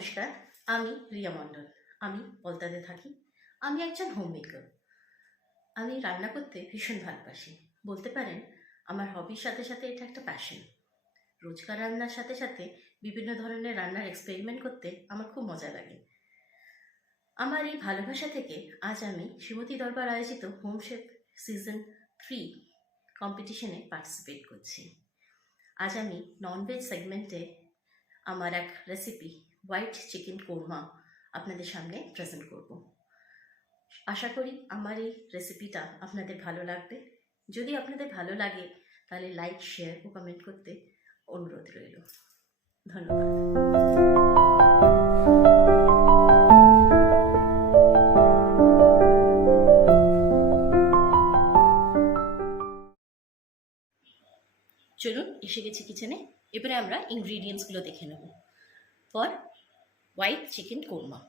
নমস্কার, আমি রিয়া মণ্ডল। আমি পলতাতে থাকি। আমি একজন হোম মেকার আমি রান্না করতে ভীষণ ভালোবাসি। বলতে পারেন, আমার হবির সাথে সাথে এটা একটা প্যাশন রোজকার রান্নার সাথে সাথে বিভিন্ন ধরনের রান্নার এক্সপেরিমেন্ট করতে আমার খুব মজা লাগে। আমার এই ভালোবাসা থেকে আজ আমি শ্রীমতী দরবার আয়োজিত হোম শেফ সিজন থ্রি কম্পিটিশনে পার্টিসিপেট করছি। আজ আমি ননভেজ সেগমেন্টে আমার এক রেসিপি হোয়াইট চিকেন কোরমা আপনাদের সামনে প্রেজেন্ট করব। আশা করি আমার এই রেসিপিটা আপনাদের ভালো লাগবে। যদি আপনাদের ভালো লাগে, তাহলে লাইক শেয়ার ও কমেন্ট করতে অনুরোধ রইল। ধন্যবাদ। চলুন, এসে গেছি কিচেনে এবারে আমরা ইনগ্রিডিয়েন্টসগুলো দেখে নেব। For white chicken korma.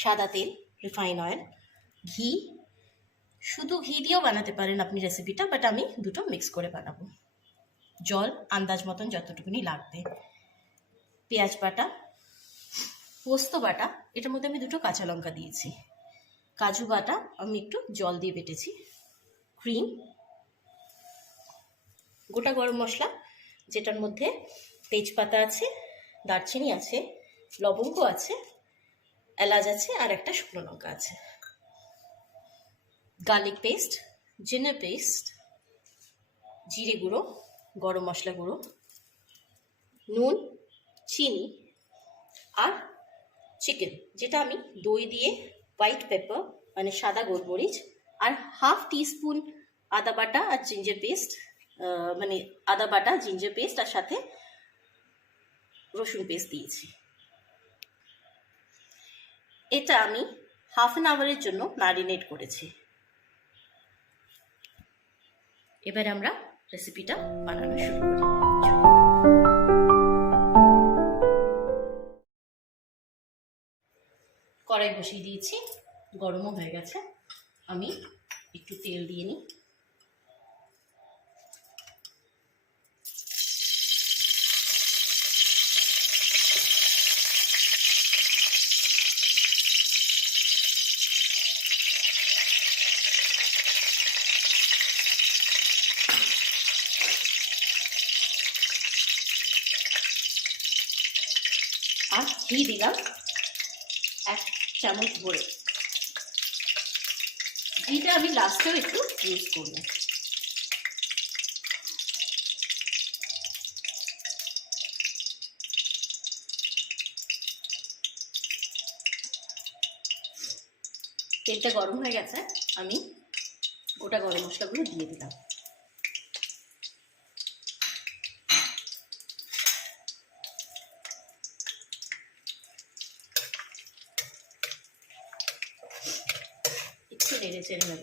সাদা তেল, রিফাইন অয়েল, ঘি। শুধু ঘি দিয়েও বানাতে পারেন আপনি রেসিপিটা, বাট আমি দুটো মিক্স করে বানাবো। জল, আন্দাজ মতন যতটুকুনি লাগবে। পেঁয়াজ বাটা, পোস্ত বাটা, এটার মধ্যে আমি দুটো কাঁচা লঙ্কা দিয়েছি। কাজু বাটা, আমি একটু জল দিয়ে বেটেছি। ক্রিম, গোটা গরম মশলা, যেটার মধ্যে তেজপাতা আছে দারচিনি আছে, লবঙ্গ আছে, এলাচ আছে, আর একটা শুকনো লঙ্কা আছে। গার্লিক পেস্ট জিনার পেস্ট, জিরে গুঁড়ো, গরম মশলা গুঁড়ো, নুন, চিনি, আর চিকেন, যেটা আমি দই দিয়ে হোয়াইট পেপার মানে সাদা গোলমরিচ, আর হাফ টিস্পুন আদা বাটা আর জিঞ্জার পেস্ট মানে আদা বাটা, জিঞ্জার পেস্ট, আর সাথে রসুন পেস্ট দিয়েছি। এটা আমি হাফ অ্যান আওয়ারের জন্য ম্যারিনেট করেছি। এবার আমরা রেসিপিটা বানানো শুরু করি। কড়াই বসিয়ে দিয়েছি, গরমও হয়ে গেছে। আমি একটু তেল দিয়ে নিই। ঘি দিলাম এক চামচ ভরে। ঘিটা আমি লাস্টেও একটু ইউজ করব। তেলটা গরম হয়ে গেছে, আমি গোটা গরম মশলাগুলো দিয়ে দিলাম একটু নেড়ে চেড়ে নেব।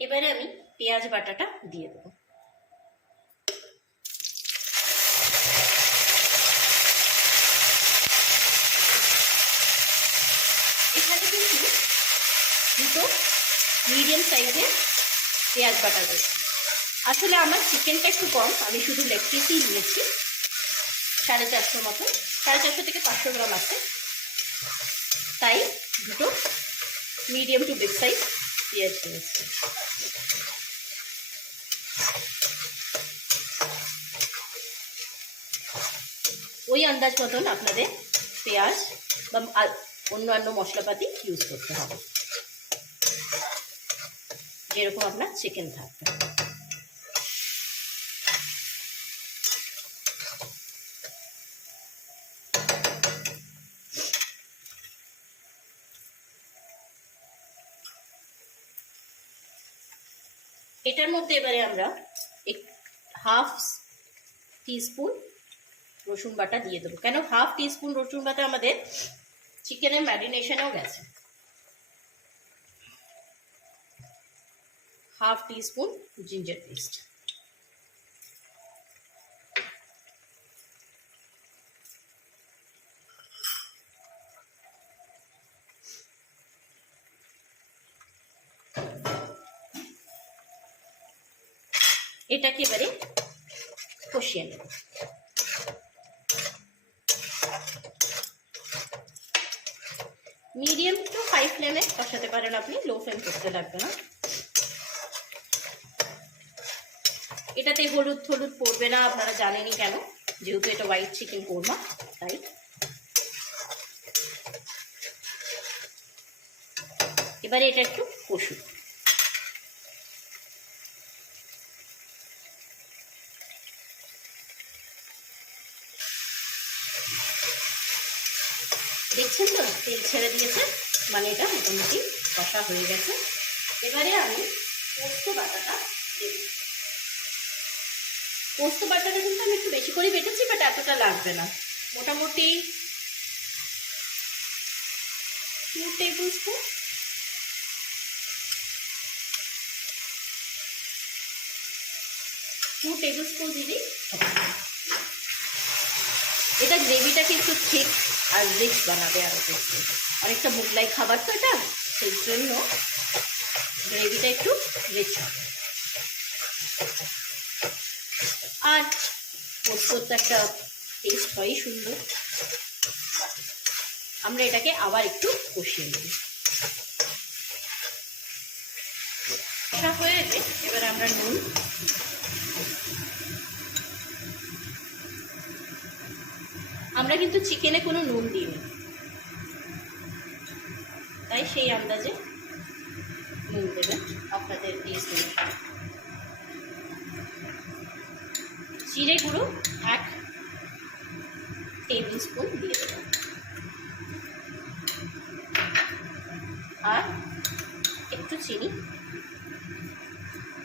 এবারে আমি পেঁয়াজ বাটাটা দিয়ে দেবো। এখানে কিন্তু দুটো মিডিয়াম সাইজের পেঁয়াজ বাটা রয়েছে। আসলে আমার চিকেনটা একটু কম, আমি শুধু লেগ পিসই নিয়েছি, সাড়ে চারশো মতো। সাড়ে চারশো থেকে পাঁচশো গ্রাম আছে। তাই দুটো মিডিয়াম টু বিগ সাইজ পেঁয়াজ নিয়েছি ওই আন্দাজ মতন আপনাদের পেঁয়াজ বা অন্যান্য মশলাপাতি ইউজ করতে হবে। যেরকম আপনার চিকেন থাকবে। এটার মধ্যে এবারে আমরা এক হাফ টিস্পুন রসুন বাটা দিয়ে দেবো। কেন? হাফ টিস্পুন রসুন বাটা আমাদের চিকেনের ম্যারিনেশনেও গেছে। Half teaspoon ginger paste. এটাকে এবারে কষিয়ে নেব। মিডিয়াম টু হাই ফ্লেমে কষাতে পারেন আপনি, লো ফ্লেম করতে লাগবে না। এটাতে হলুদ হলুদ পড়বে না, আপনারা জানেনই কেন, যেহেতু এটা হোয়াইট চিকেন কোরমা, তাই। এবারে এটা একটু কষুন। দেখছেন তো? তেল ছেড়ে দিয়েছে। মানে এটা মোটামুটি কষা হয়ে গেছে। এবারে আমি পোস্ত বাটাটা দেব। পোস্ত বাটাটা কিন্তু আমি একটু বেশি করে বেটেছি, বাট এতটা লাগবে না। মোটামুটি two tablespoon two tablespoon দিলেই এটা গ্রেভিটাকে একটু ঠিক আর রিচ বানাবে আরও একটু অনেকটা মোগলাই খাবার তো এটা, সেই জন্য গ্রেভিটা একটু রিচ হবে। আর পোস্তর তো একটা টেস্ট হয়, সুন্দর। আমরা এটাকে আবার একটু কষিয়ে নেব। কষা হয়ে এবার আমরা নুন আমরা কিন্তু চিকেনে কোনো নুন দিই দিইনি। তাই সেই আন্দাজে নুন দেবেন আপনাদের টেস্ট জিরে গুঁড়ো এক টেবিল স্পুন দিয়ে দেবেন আর একটু চিনি।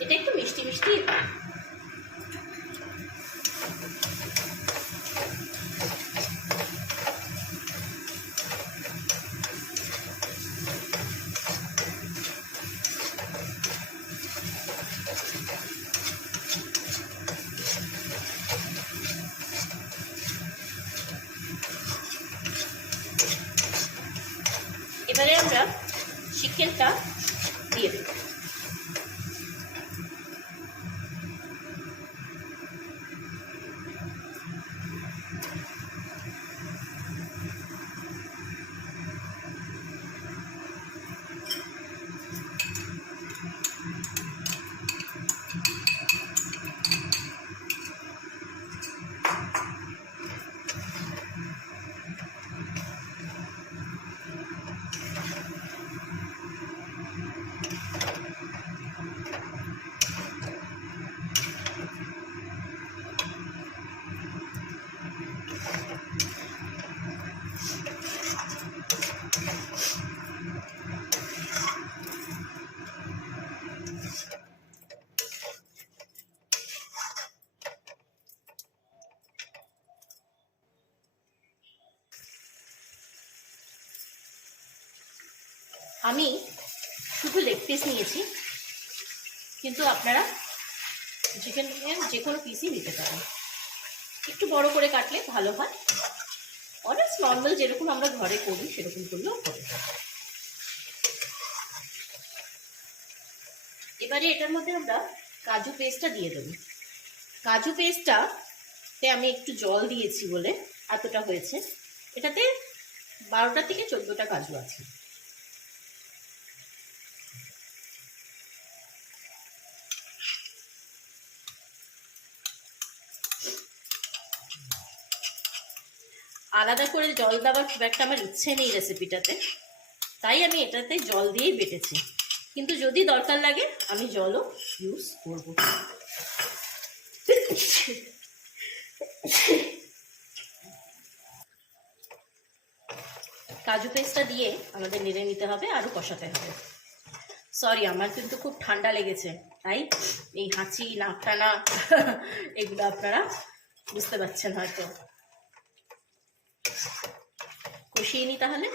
এটা একটু মিষ্টি মিষ্টি। আমি শুধু লেগ পিস নিয়েছি, কিন্তু আপনারা চিকেনের যে কোনো পিসই নিতে পারেন। একটু বড় করে কাটলে ভালো হয়। অনেক নর্মাল যেরকম আমরা ঘরে করি, সেরকম করলেও হবে এবারে এটার মধ্যে আমরা কাজু পেস্টটা দিয়ে দেবো। কাজু পেস্টটাতে আমি একটু জল দিয়েছি বলে এতটা হয়েছে। এটাতে বারোটা থেকে চোদ্দোটা কাজু আছে। আলাদা করে জল দেওয়ার খুব একটা আমার ইচ্ছে নেই রেসিপিটাতে তাই আমি এটাতে জল দিয়েই বেটেছি। কিন্তু যদি দরকার লাগে, আমি জলও ইউজ করব। কাজু পেস্টটা দিয়ে আমাদের নেড়ে নিতে হবে, আরও কষাতে হবে। সরি আমার কিন্তু খুব ঠান্ডা লেগেছে। তাই এই হাঁচি, নাক টানা, এগুলো আপনারা বুঝতে পারছেন হয়তো। কষিয়ে নিই তাহলে?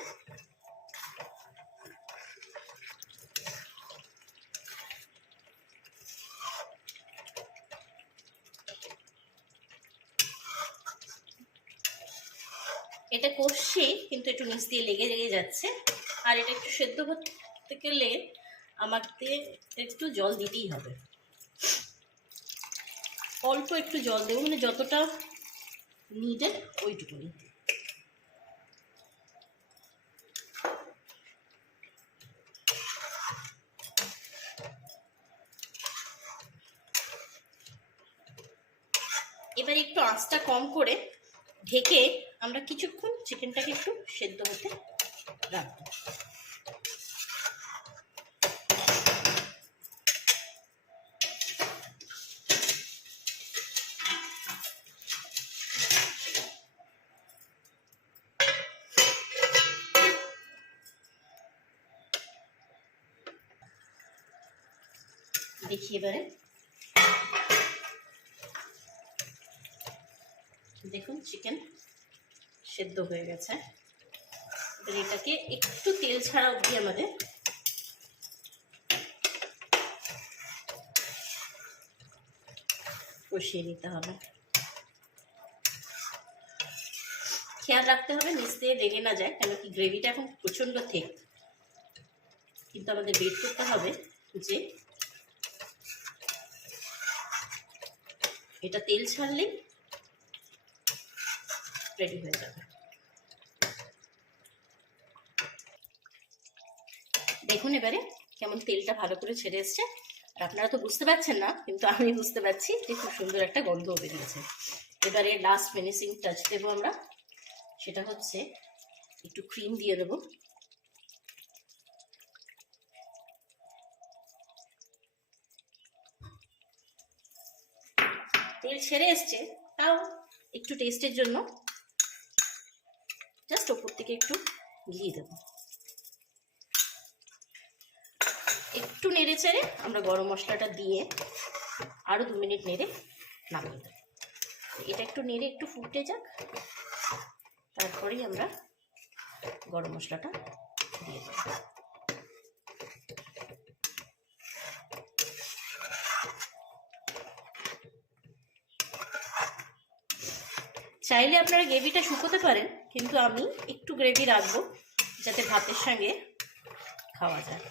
এটা কষছি, কিন্তু একটু নিচ দিয়ে লেগে লেগে যাচ্ছে। আর এটা একটু সেদ্ধ করতে গেলে আমাকে একটু জল দিতেই হবে। অল্প একটু জল দেবো মানে যতটা নিডেড ওইটুকুনি এবার একটু আঁচটা কম করে ঢেকে আমরা কিছুক্ষণ চিকেনটাকে একটু সেদ্ধ হতে রাখব। দেখি এবারে। দেখুন চিকেন সেদ্ধ হয়ে গেছে। এবার এটাকে একটু তেল ছাড়া অবধি আমাদের কষিয়ে নিতে হবে। খেয়াল রাখতে হবে, নিচ দিয়ে লেগে না যায়, কেন কি গ্রেভিটা এখন প্রচণ্ড থেক কিন্তু আমাদের বেট করতে হবে যে এটা তেল ছাড়লেই রেডি হয়ে যাবে দেখুন এবারে কেমন তেলটা ভালো করে ছেড়ে এসছে। আর আপনারা তো বুঝতে পারছেন না, কিন্তু আমি বুঝতে পারছি যে খুব সুন্দর একটা গন্ধ বেরিয়েছে। এবারে লাস্ট ফিনিশিং টাচ দেবো আমরা। সেটা হচ্ছে একটু ক্রিম দিয়ে দেবো। তেল ছেড়ে এসছে, তাও একটু টেস্টের জন্য। জাস্ট ওপর থেকে একটু ঘি দেব। একটু নেড়ে চেড়ে আমরা গরম মশলাটা দিয়ে আরও দু মিনিট নেড়ে নামিয়ে দেবো। এটা একটু নেড়ে একটু ফুটে যাক, তারপরেই আমরা গরম মশলাটা দিয়ে দেবো। চাইলে আপনারা গ্রেভিটা শুকোতে পারেন, কিন্তু আমি একটু গ্রেভি রাখব যাতে ভাতের সঙ্গে খাওয়া যায়।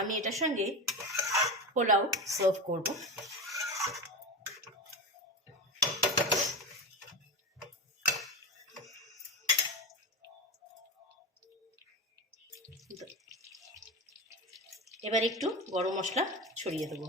আমি এটার সঙ্গে পোলাও সার্ভ করব। এবার একটু গরম মশলা ছড়িয়ে দেবো।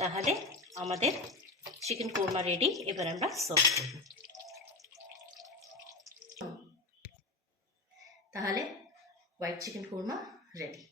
তাহলে আমাদের চিকেন কোরমা রেডি এবার আমরা সার্ভ করব। তাহলে হোয়াইট চিকেন কোরমা রেডি